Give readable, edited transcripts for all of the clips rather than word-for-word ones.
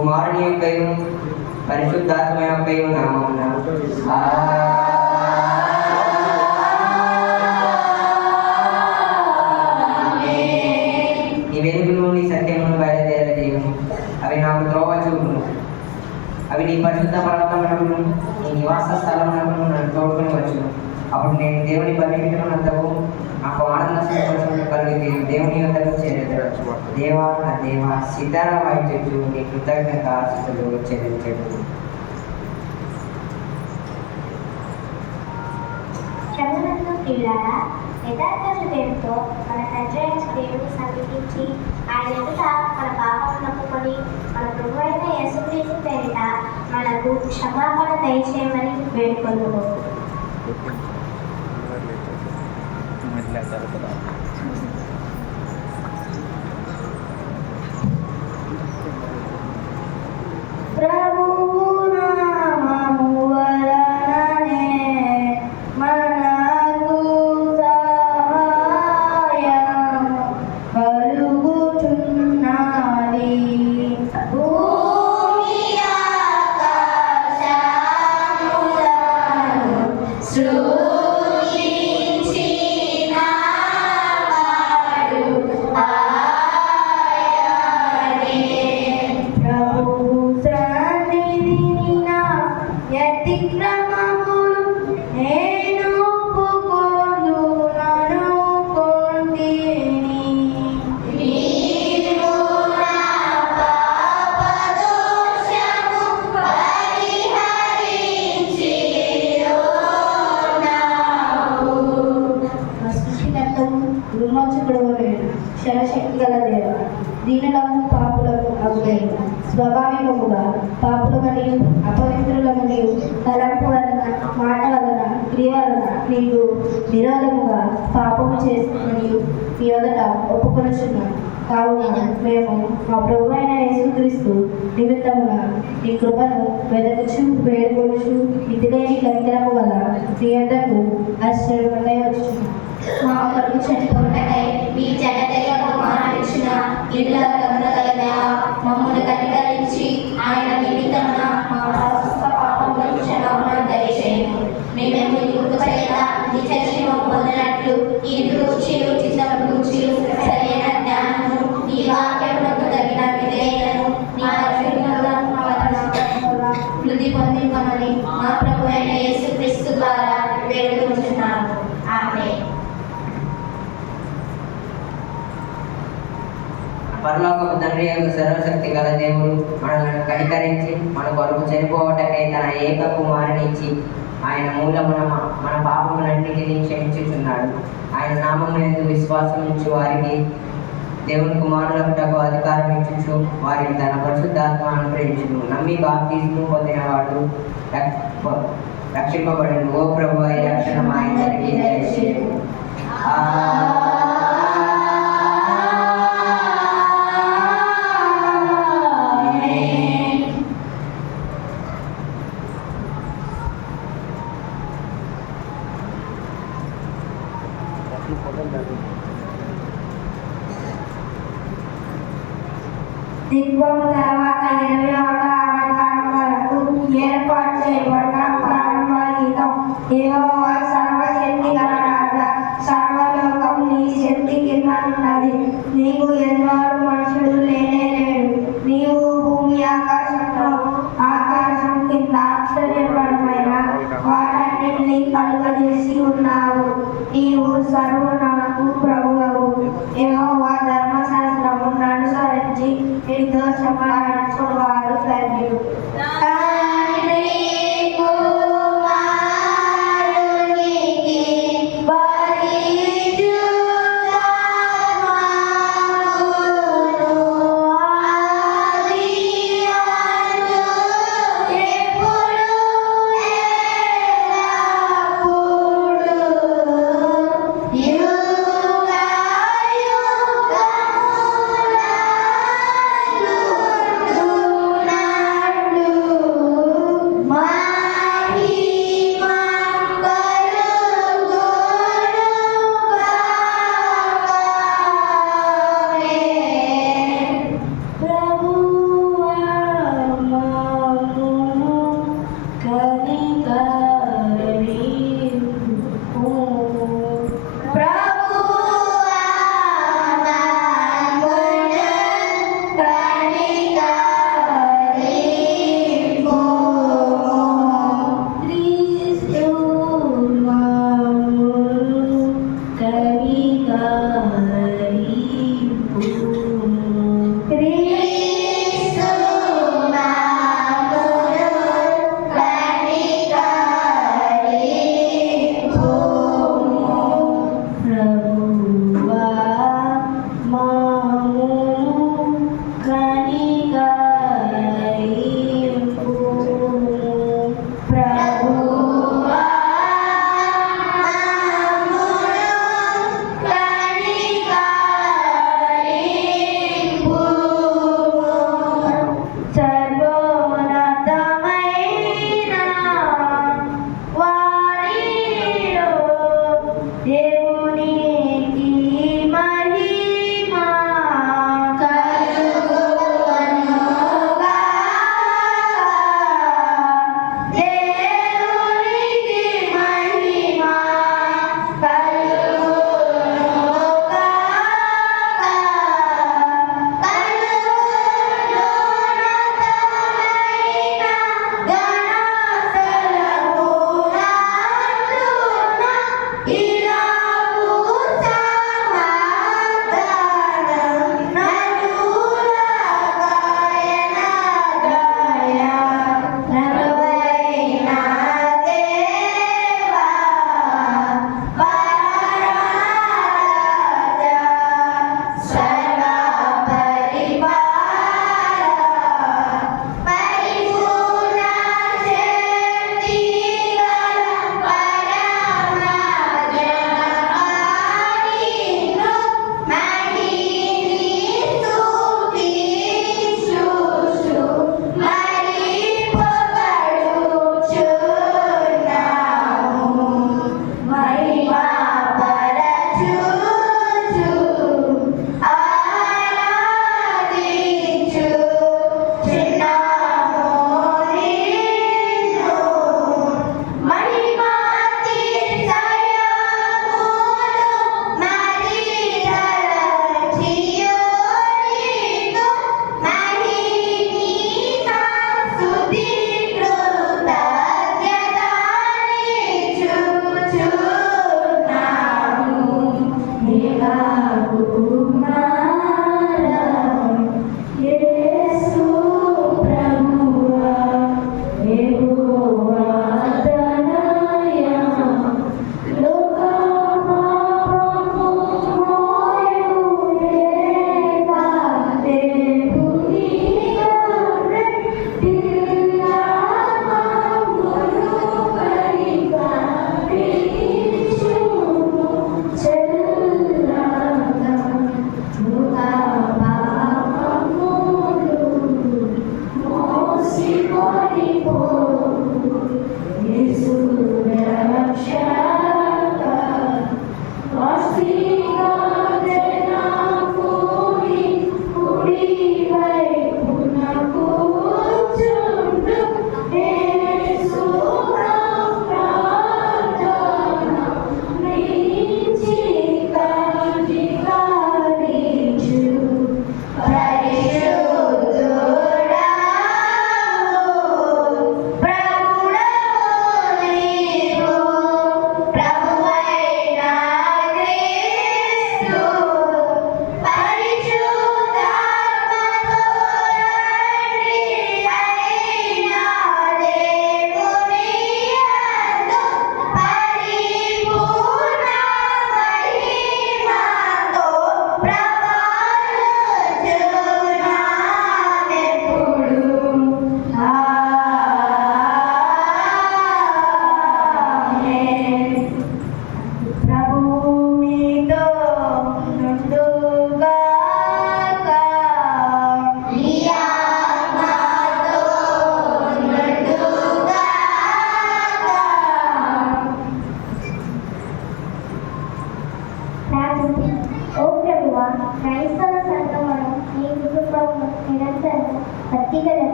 కుమారుని యొక్కయు పరిశుద్ధాత్మ యొక్కయు నామమున నీ వెలుగును నీ సత్యమును బయలుదేరజేయము. అవి నాకు త్రోవ చూపును. అవి నీ పరిశుద్ధ పర్వతములను నీ నివాస స్థలములను నన్ను తోడుకొని వచ్చును. అప్పుడు నేను దేవుని బలిపీఠమునంతకు నాకు ఆనంద సంతోషములు కలిగి దేవుని యొద్దకు చేరేదవచ్చు. దేవా నా దేవా సితారా వాయించు నీ కృతజ్ఞత స్థుతులు చెల్లించడు. యథార్థ హృదయంతో మన తండ్రి దేవుని సమీపించి ఆయన ఎదుట మన పాపములను నమ్ముకొని మన ప్రభు అయిన యేసుక్రీస్తు పేరిట మనకు క్షమాపణ దయచేయమని వేడుకొనుము. క్షణశక్తి గల దేవ, దీనులకు పాపులకు అగులైన స్వాభావికముగా పాపుల మరియు అపవిత్రుల మరియు తలంపు వలన మాట వలన క్రియ వలన నీకు విరోధముగా పాపము చేసి మరియు మీ వదట ఒప్పుకొనుచున్నాను. కావున మేము మా ప్రభు అయిన యేసుక్రీస్తు నిమిత్తమున నీ కృపను వెదకుచు వేడుకొనుచు మితిలేని కనికరము వల్ల నీ యొద్దకు ఆశ్చర్యమై వచ్చుచున్నాను. మా కొరకు చనిపోటకై మీ జగదయ్య కుమారుడిచ్చిన ఇళ్ళ గమనగల మమ్మల్ని కనికరించి ఆయన నిమిత్తమున మా సమస్త పాపములను క్షమాపణ దయచేయము. మేము గుర్తు చేయగా నిజ జీవం పొందినట్లు ఈ రుచి సరైన జ్ఞానము నీ వాక్యములకు తగిన విధేయతను నీ వృద్ధి పొందింపమని మా ప్రభు అయిన యేసుక్రీస్తు ద్వారా వేడుకుంటున్నాము. ఆమేన్. పరలోకపు తండ్రి యొక్క సర్వశక్తి గల దేవుడు మనల్ని కనికరించి మన కొరకు చనిపోవటకై తన ఏక కుమారుని ఇచ్చి ఆయన మూలమున మన పాపములన్నిటినీ క్షమించుచున్నాడు. ఆయన నామమునందు విశ్వాసం నుంచి వారికి దేవుని కుమారులకు అధికారం ఇచ్చుచు వారిని తన పరిశుద్ధాత్మ అనుగ్రహించును. నమ్మి బాప్తిస్ము పొందినవాడు రక్షింపబడును. ఓ ప్రభు ఈ రక్షణ మా అందరికీ దయచేయు. దిగ్వము తర్వాత 21వ ఆరాధన వరకు ఏర్పాటు చేయబడిన ప్రారంభ గీతం. యెహోవా సర్వశక్తి గల రాజా, సర్వలోకం నీ శక్తి కింద ఉన్నది. నీవు ఎన్నోడు మనుషుడు లేనే లేడు. నీవు భూమి ఆకాశంలో ఆకాశం కింద ఆశ్చర్యపరమైన వాటన్నిటినీ కలుగజేసి ఉన్నావు. నీవు సర్వనాకు ప్రభువు. యెహోవా ధర్మశాస్త్రము అనుసరించి నిర్దోషంగా నడుచుకునేవారు ధన్యులు. You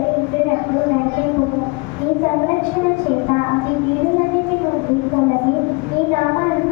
ఎవరి ఇంటినప్పుడు నడిపింపుము. నీ సంరక్షణ చేత అతి వీరులన్నిటి నుండి తొలగి నీ నామాన్ని